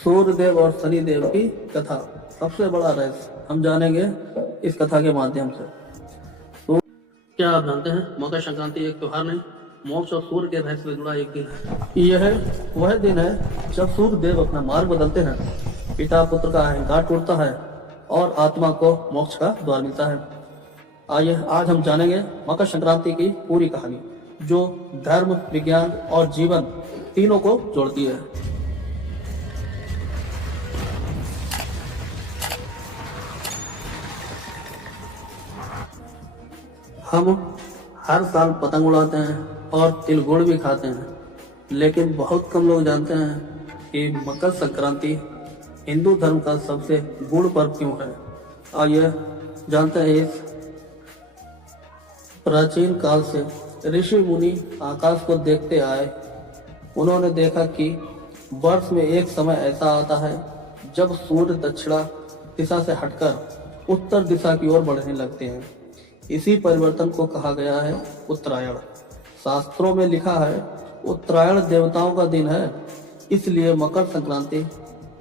सूर्यदेव और शनिदेव की कथा, सबसे बड़ा रहस्य हम जानेंगे इस कथा के माध्यम से। तो क्या आप जानते हैं मकर संक्रांति एक त्योहार नहीं, मोक्ष और सूर्य के रहस्य से जुड़ा एक दिन है। यह वह दिन है जब सूर्यदेव अपना मार्ग बदलते हैं, पिता पुत्र का अहंकार टूटता है और आत्मा को मोक्ष का द्वार मिलता है। आइए आज हम जानेंगे मकर संक्रांति की पूरी कहानी, जो धर्म, विज्ञान और जीवन तीनों को जोड़ती है। हम हर साल पतंग उड़ाते हैं और तिल गुड़ भी खाते हैं, लेकिन बहुत कम लोग जानते हैं कि मकर संक्रांति हिंदू धर्म का सबसे गुड़ पर्व क्यों है। आइए जानते हैं। इस प्राचीन काल से ऋषि मुनि आकाश को देखते आए। उन्होंने देखा कि वर्ष में एक समय ऐसा आता है जब सूर्य दक्षिणा दिशा से हटकर उत्तर दिशा की ओर बढ़ने लगते हैं। इसी परिवर्तन को कहा गया है उत्तरायण। शास्त्रों में लिखा है उत्तरायण देवताओं का दिन है, इसलिए मकर संक्रांति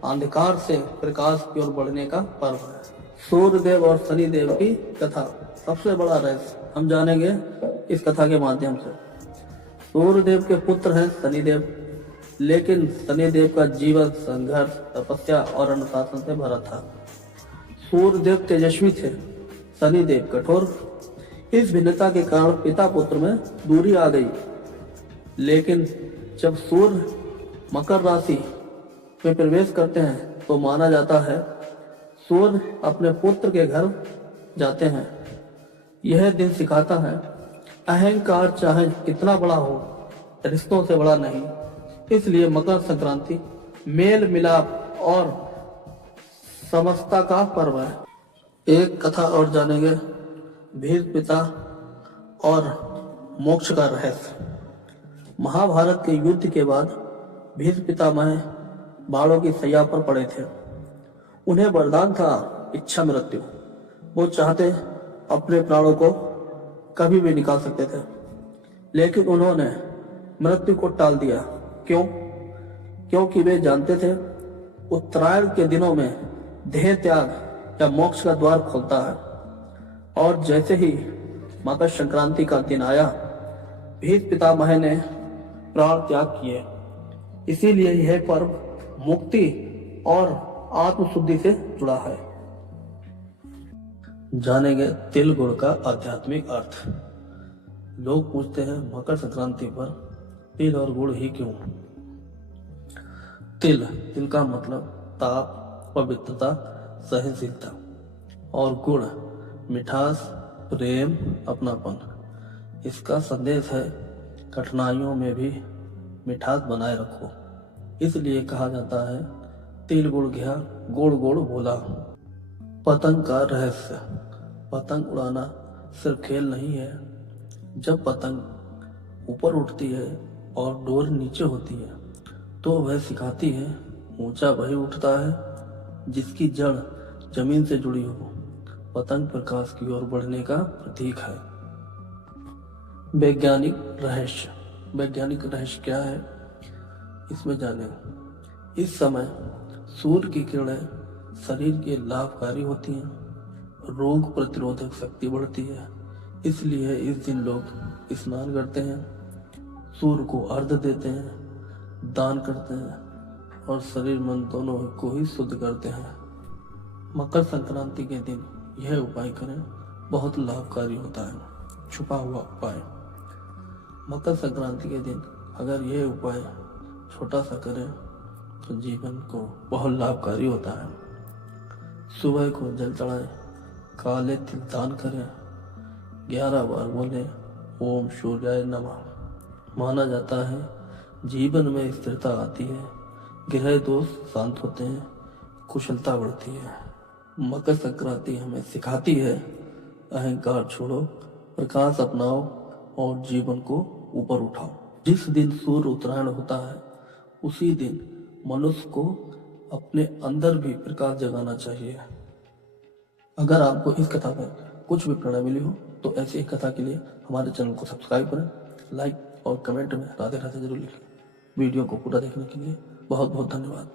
अंधकार से प्रकाश की ओर बढ़ने का पर्व है। सूर्यदेव और शनिदेव की कथा, सबसे बड़ा रहस्य हम जानेंगे इस कथा के माध्यम से। सूर्यदेव के पुत्र हैं शनिदेव, लेकिन शनिदेव का जीवन संघर्ष, तपस्या और अनुशासन से भरा था। सूर्यदेव तेजस्वी थे, शनिदेव कठोर। इस भिन्नता के कारण पिता पुत्र में दूरी आ गई। लेकिन जब सूर्य मकर राशि में प्रवेश करते हैं तो माना जाता है सूर्य अपने पुत्र के घर जाते हैं। यह दिन सिखाता है अहंकार चाहे कितना बड़ा हो, रिश्तों से बड़ा नहीं। इसलिए मकर संक्रांति मेल मिलाप और समता का पर्व है। एक कथा और जानेंगे, भीष्म पिता और मोक्ष का रहस्य। महाभारत के युद्ध के बाद भीष्म पितामह बाणों की सैया पर पड़े थे। उन्हें वरदान था इच्छा मृत्यु। वो चाहते अपने प्राणों को कभी भी निकाल सकते थे, लेकिन उन्होंने मृत्यु को टाल दिया। क्यों? क्योंकि वे जानते थे उत्तरायण के दिनों में देह त्याग या मोक्ष का द्वार खुलता है। और जैसे ही मकर संक्रांति का दिन आया, भीष्म पितामह ने प्राण त्याग किए। इसीलिए यह पर्व मुक्ति और आत्मशुद्धि से जुड़ा है। जानेंगे तिल गुड़ का आध्यात्मिक अर्थ। लोग पूछते हैं मकर संक्रांति पर तिल और गुड़ ही क्यों? तिल का मतलब ताप, पवित्रता, सहनशीलता, और गुड़ मिठास, प्रेम, अपनापन। इसका संदेश है कठिनाइयों में भी मिठास बनाए रखो। इसलिए कहा जाता है तिल गुड़ घिया, गुड़ गुड़ बोला। पतंग का रहस्य। पतंग उड़ाना सिर्फ खेल नहीं है। जब पतंग ऊपर उठती है और डोर नीचे होती है तो वह सिखाती है ऊंचा वही उठता है जिसकी जड़ जमीन से जुड़ी हो। पतंग प्रकाश की ओर बढ़ने का प्रतीक है। वैज्ञानिक रहस्य। वैज्ञानिक रहस्य क्या है, इसमें जाने। इस समय सूर्य की किरणें शरीर के लाभकारी होती हैं, रोग प्रतिरोधक शक्ति बढ़ती है। इसलिए इस दिन लोग स्नान करते हैं, सूर्य को अर्घ्य देते हैं, दान करते हैं और शरीर मन दोनों को ही शुद्ध करते हैं। मकर संक्रांति के दिन यह उपाय करें, बहुत लाभकारी होता है। छुपा हुआ उपाय। मकर संक्रांति के दिन अगर यह उपाय छोटा सा करें तो जीवन को बहुत लाभकारी होता है। सुबह को जल चढ़ाएं, काले तिल दान करें, 11 बार बोले ओम सूर्याय नमः। माना जाता है जीवन में स्थिरता आती है, ग्रह दोष शांत होते हैं, कुशलता बढ़ती है। मकर संक्रांति हमें सिखाती है अहंकार छोड़ो, प्रकाश अपनाओ और जीवन को ऊपर उठाओ। जिस दिन सूर्य उत्तरायण होता है उसी दिन मनुष्य को अपने अंदर भी प्रकाश जगाना चाहिए। अगर आपको इस कथा पर कुछ भी प्रेरणा मिली हो तो ऐसी ही कथा के लिए हमारे चैनल को सब्सक्राइब करें, लाइक और कमेंट में राधे राधे जरूर लिखें। वीडियो को पूरा देखने के लिए बहुत बहुत धन्यवाद।